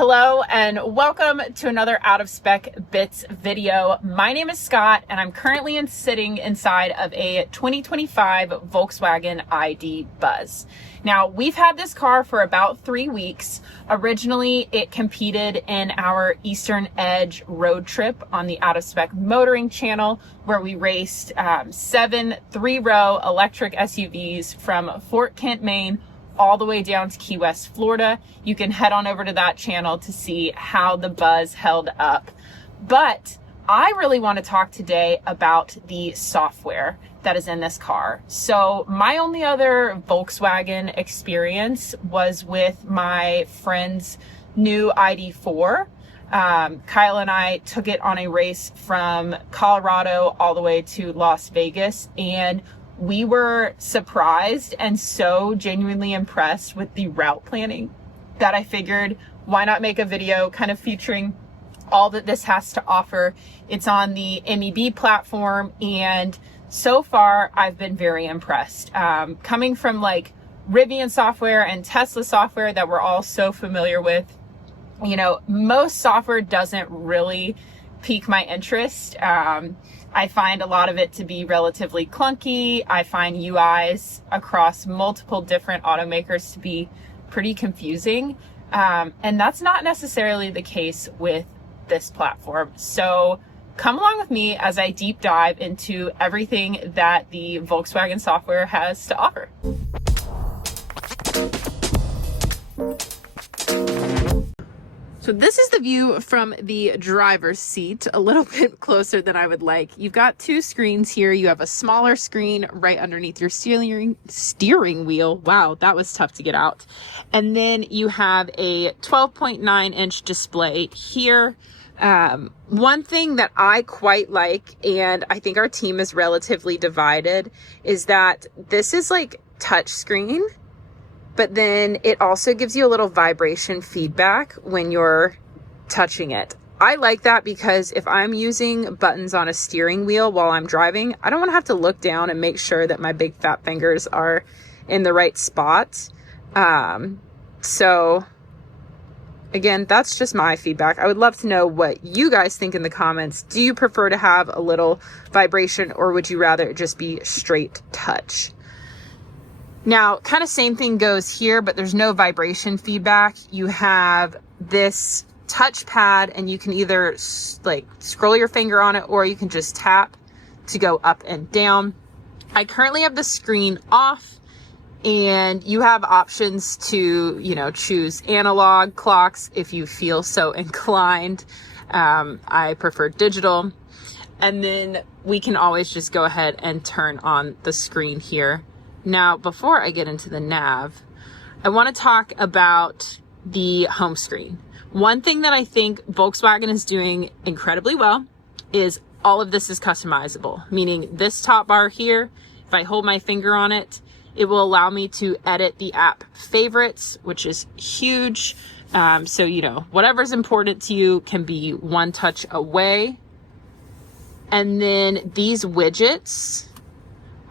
Hello and welcome to another Out of Spec Bits video. My name is Scott and I'm currently sitting inside of a 2025 Volkswagen ID Buzz. Now, we've had this car for about 3 weeks. Originally, it competed in our Eastern Edge road trip on the Out of Spec Motoring channel, where we raced 7 3-row electric SUVs from Fort Kent, Maine, all the way down to Key West, Florida. You can head on over to that channel to see how the Buzz held up. But I really want to talk today about the software that is in this car. So my only other Volkswagen experience was with my friend's new ID4. Kyle and I took it on a race from Colorado all the way to Las Vegas, and we were surprised and so genuinely impressed with the route planning that I figured, why not make a video kind of featuring all that this has to offer. It's on the MEB platform, and so far I've been very impressed. Coming from like Rivian software and Tesla software that we're all so familiar with, you know, most software doesn't really pique my interest. I find a lot of it to be relatively clunky. I find UIs across multiple different automakers to be pretty confusing. And that's not necessarily the case with this platform. So come along with me as I deep dive into everything that the Volkswagen software has to offer. So this is the view from the driver's seat, a little bit closer than I would like. You've got 2 screens here. You have a smaller screen right underneath your steering wheel. Wow, that was tough to get out. And then you have a 12.9-inch display here. One thing that I quite like, and I think our team is relatively divided, is that this is like touch screen, but then it also gives you a little vibration feedback when you're touching it. I like that because if I'm using buttons on a steering wheel while I'm driving, I don't want to have to look down and make sure that my big fat fingers are in the right spot. So again, that's just my feedback. I would love to know what you guys think in the comments. Do you prefer to have a little vibration, or would you rather it just be straight touch? Now, kind of same thing goes here, but there's no vibration feedback. You have this touchpad, and you can either like scroll your finger on it, or you can just tap to go up and down. I currently have the screen off, and you have options to, you know, choose analog clocks if you feel so inclined. I prefer digital. And then we can always just go ahead and turn on the screen here. Now, before I get into the nav, I want to talk about the home screen. One thing that I think Volkswagen is doing incredibly well is all of this is customizable, meaning this top bar here, if I hold my finger on it, it will allow me to edit the app favorites, which is huge. So, you know, whatever's important to you can be one touch away. And then these widgets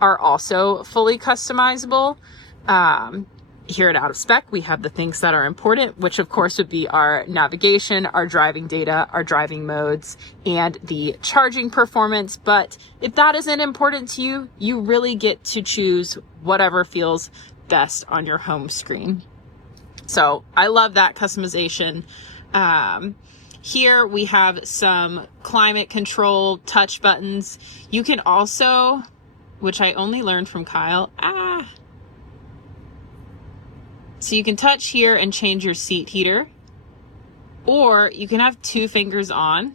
are also fully customizable. Here at Out of Spec, we have the things that are important, which of course would be our navigation, our driving data, our driving modes, and the charging performance. But if that isn't important to you, you really get to choose whatever feels best on your home screen. So I love that customization. Here we have some climate control touch buttons. You can also, which I only learned from Kyle. So you can touch here and change your seat heater, or you can have 2 fingers on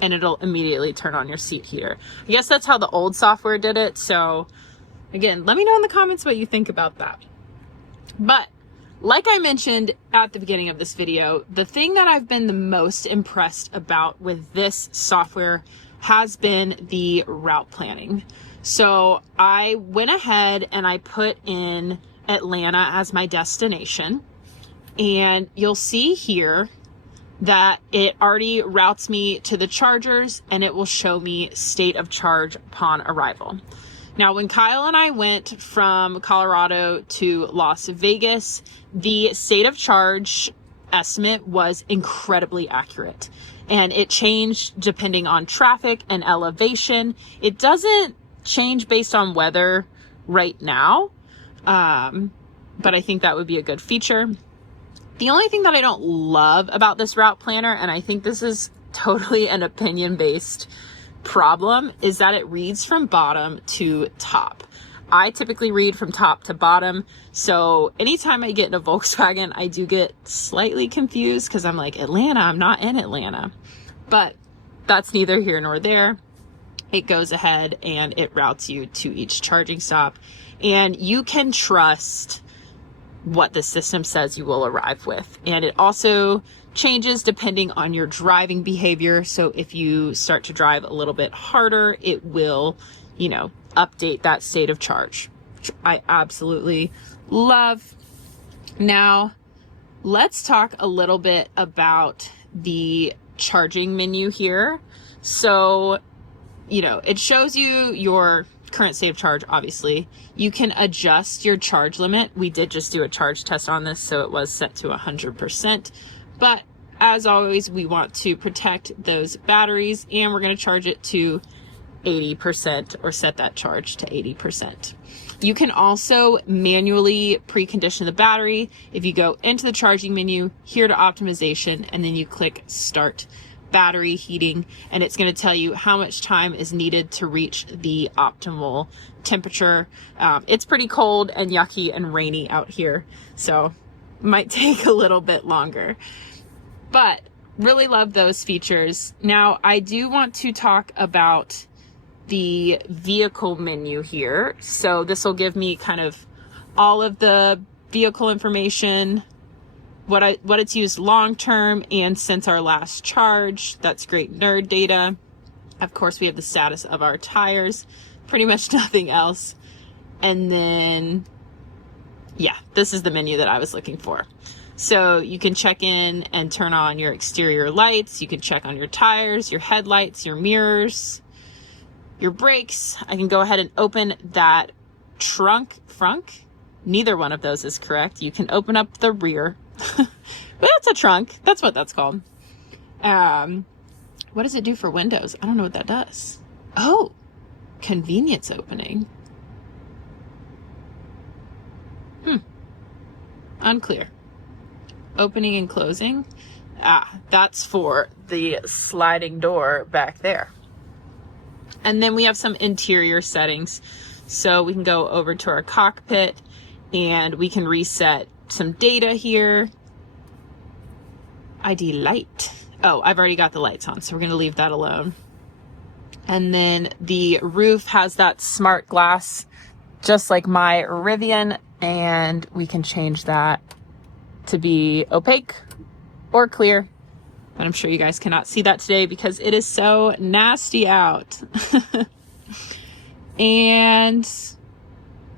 and it'll immediately turn on your seat heater. I guess that's how the old software did it. So again, let me know in the comments what you think about that. But like I mentioned at the beginning of this video, the thing that I've been the most impressed about with this software has been the route planning. So I went ahead and I put in Atlanta as my destination, and you'll see here that it already routes me to the chargers, and it will show me state of charge upon arrival. Now, when Kyle and I went from Colorado to Las Vegas, the state of charge estimate was incredibly accurate, and it changed depending on traffic and elevation. It doesn't change based on weather right now, but I think that would be a good feature. The only thing that I don't love about this route planner, and I think this is totally an opinion-based problem, is that it reads from bottom to top. I typically read from top to bottom, so anytime I get in a Volkswagen, I do get slightly confused because I'm like, Atlanta, I'm not in Atlanta. But that's neither here nor there. It goes ahead and it routes you to each charging stop, and you can trust what the system says you will arrive with. And it also changes depending on your driving behavior. So if you start to drive a little bit harder, it will, update that state of charge, which I absolutely love. Now, let's talk a little bit about the charging menu here. So, it shows you your current state of charge, obviously. You can adjust your charge limit. We did just do a charge test on this, so it was set to 100%. But as always, we want to protect those batteries, and we're going to charge it to 80% or set that charge to 80%. You can also manually precondition the battery. If you go into the charging menu, here to optimization, and then you click start battery heating, and it's going to tell you how much time is needed to reach the optimal temperature. It's pretty cold and yucky and rainy out here, so it might take a little bit longer, but really love those features. Now, I do want to talk about the vehicle menu here. So this will give me kind of all of the vehicle information, what it's used long term and since our last charge. That's great nerd data. Of course, we have the status of our tires, pretty much nothing else. And then, yeah, this is the menu that I was looking for. So you can check in and turn on your exterior lights. You can check on your tires, your headlights, your mirrors, your brakes. I can go ahead and open that trunk. Neither one of those is correct. You can open up the rear. But that's a trunk. That's what that's called. What does it do for windows? I don't know what that does. Oh, convenience opening. Unclear. Opening and closing. That's for the sliding door back there. And then we have some interior settings. So we can go over to our cockpit and we can reset some data here. ID light. Oh, I've already got the lights on, so we're going to leave that alone. And then the roof has that smart glass, just like my Rivian, and we can change that to be opaque or clear. And I'm sure you guys cannot see that today because it is so nasty out. And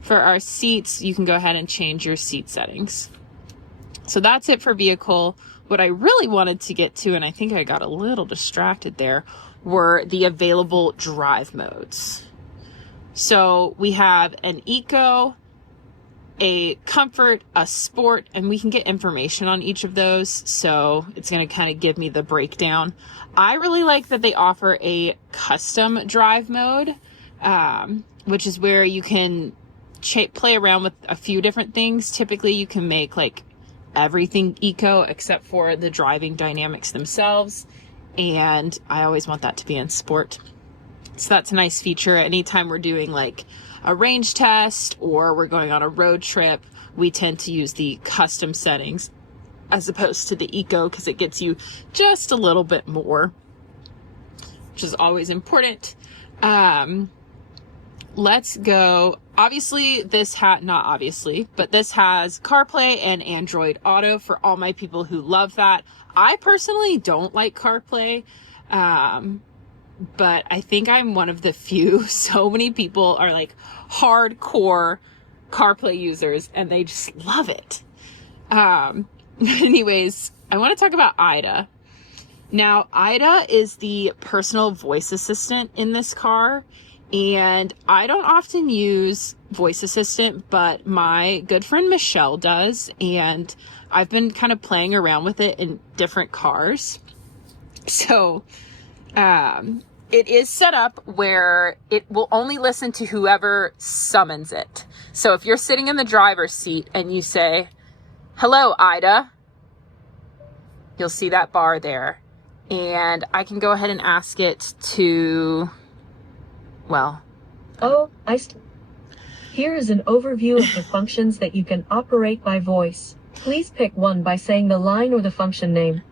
for our seats, you can go ahead and change your seat settings. So that's it for vehicle. What I really wanted to get to, and I think I got a little distracted there, were the available drive modes. So we have an eco, a comfort, a sport, and we can get information on each of those. So it's going to kind of give me the breakdown. I really like that they offer a custom drive mode, which is where you can play around with a few different things. Typically you can make like everything eco except for the driving dynamics themselves. And I always want that to be in sport. So that's a nice feature. Anytime we're doing like a range test or we're going on a road trip, we tend to use the custom settings as opposed to the eco because it gets you just a little bit more, which is always important. Let's go. Obviously, this not obviously, but this has CarPlay and Android Auto for all my people who love that. I personally don't like CarPlay, but I think I'm one of the few. So many people are like hardcore CarPlay users and they just love it. Anyways, I want to talk about Ida. Now, Ida is the personal voice assistant in this car. And I don't often use voice assistant, but my good friend Michelle does. And I've been kind of playing around with it in different cars. So, it is set up where it will only listen to whoever summons it. So if you're sitting in the driver's seat and you say, "Hello, Ida," you'll see that bar there. And I can go ahead and ask it to, well. Here is an overview of the functions that you can operate by voice. Please pick one by saying the line or the function name.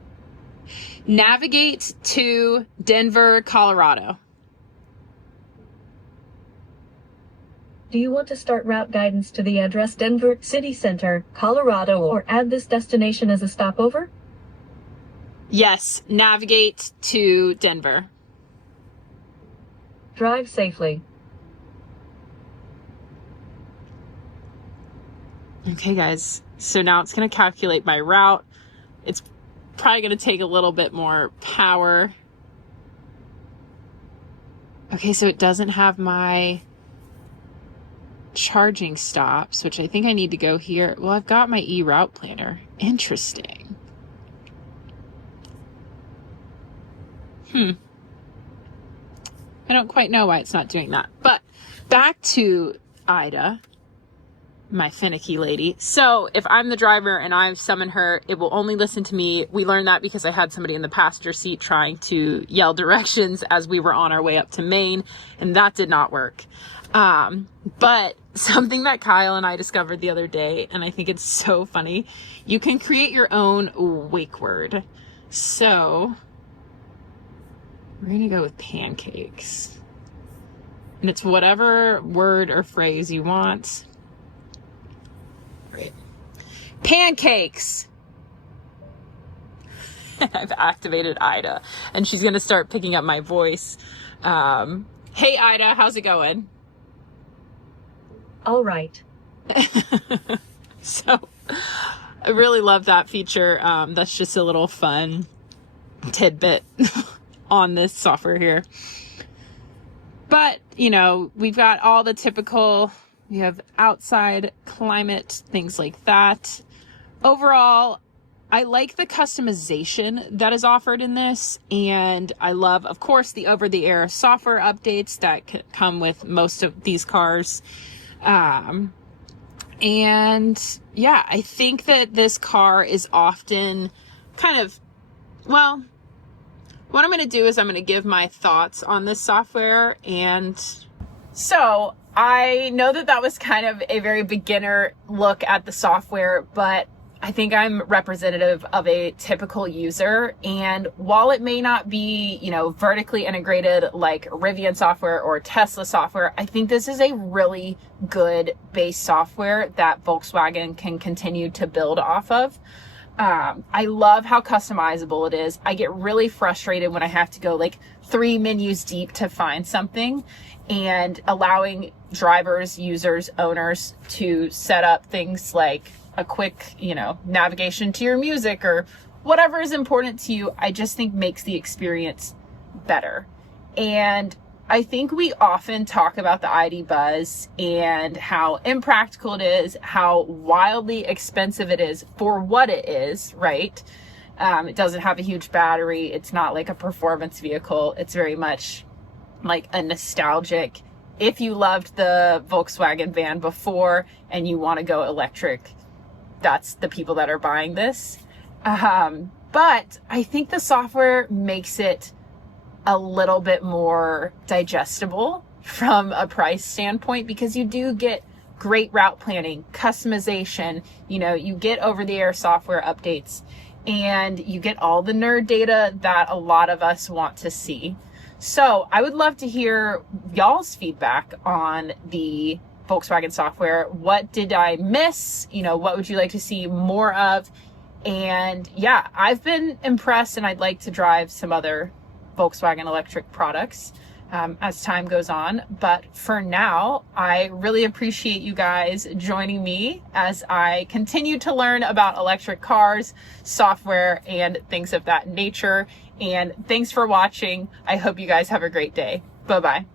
Navigate to Denver, Colorado. Do you want to start route guidance to the address Denver City Center, Colorado, or add this destination as a stopover? Yes, navigate to Denver. Drive safely. Okay, guys. So now it's going to calculate my route. It's probably going to take a little bit more power. Okay, so it doesn't have my charging stops, which I think I need to go here. Well, I've got my e-route planner. Interesting. I don't quite know why it's not doing that. But back to Ida, my finicky lady. So if I'm the driver and I summon her, it will only listen to me. We learned that because I had somebody in the passenger seat trying to yell directions as we were on our way up to Maine, and that did not work. But something that Kyle and I discovered the other day, and I think it's so funny, you can create your own wake word. So we're going to go with pancakes. And it's whatever word or phrase you want. Great. Pancakes. I've activated Ida, and she's going to start picking up my voice. Hey, Ida, how's it going? All right. So I really love that feature. That's just a little fun tidbit on this software here. But, you know, we've got all the typical, we have outside climate, things like that. Overall, I like the customization that is offered in this, and I love, of course, the over-the-air software updates that come with most of these cars. And yeah, I think that this car is often kind of, well, what I'm going to do is I'm going to give my thoughts on this software. And so I know that that was kind of a very beginner look at the software, but I think I'm representative of a typical user. And while it may not be, you know, vertically integrated like Rivian software or Tesla software, I think this is a really good base software that Volkswagen can continue to build off of. I love how customizable it is. I get really frustrated when I have to go like 3 menus deep to find something, and allowing drivers, users, owners to set up things like a quick, you know, navigation to your music or whatever is important to you, I just think makes the experience better. And I think we often talk about the ID Buzz and how impractical it is, how wildly expensive it is for what it is, right? It doesn't have a huge battery. It's not like a performance vehicle. It's very much like a nostalgic, if you loved the Volkswagen van before and you want to go electric, that's the people that are buying this. But I think the software makes it a little bit more digestible from a price standpoint, because you do get great route planning, customization, you know, you get over-the-air software updates, and you get all the nerd data that a lot of us want to see. So I would love to hear y'all's feedback on the Volkswagen software. What did I miss? You know, what would you like to see more of? And yeah, I've been impressed, and I'd like to drive some other Volkswagen electric products as time goes on. But for now, I really appreciate you guys joining me as I continue to learn about electric cars, software, and things of that nature. And thanks for watching. I hope you guys have a great day. Bye-bye.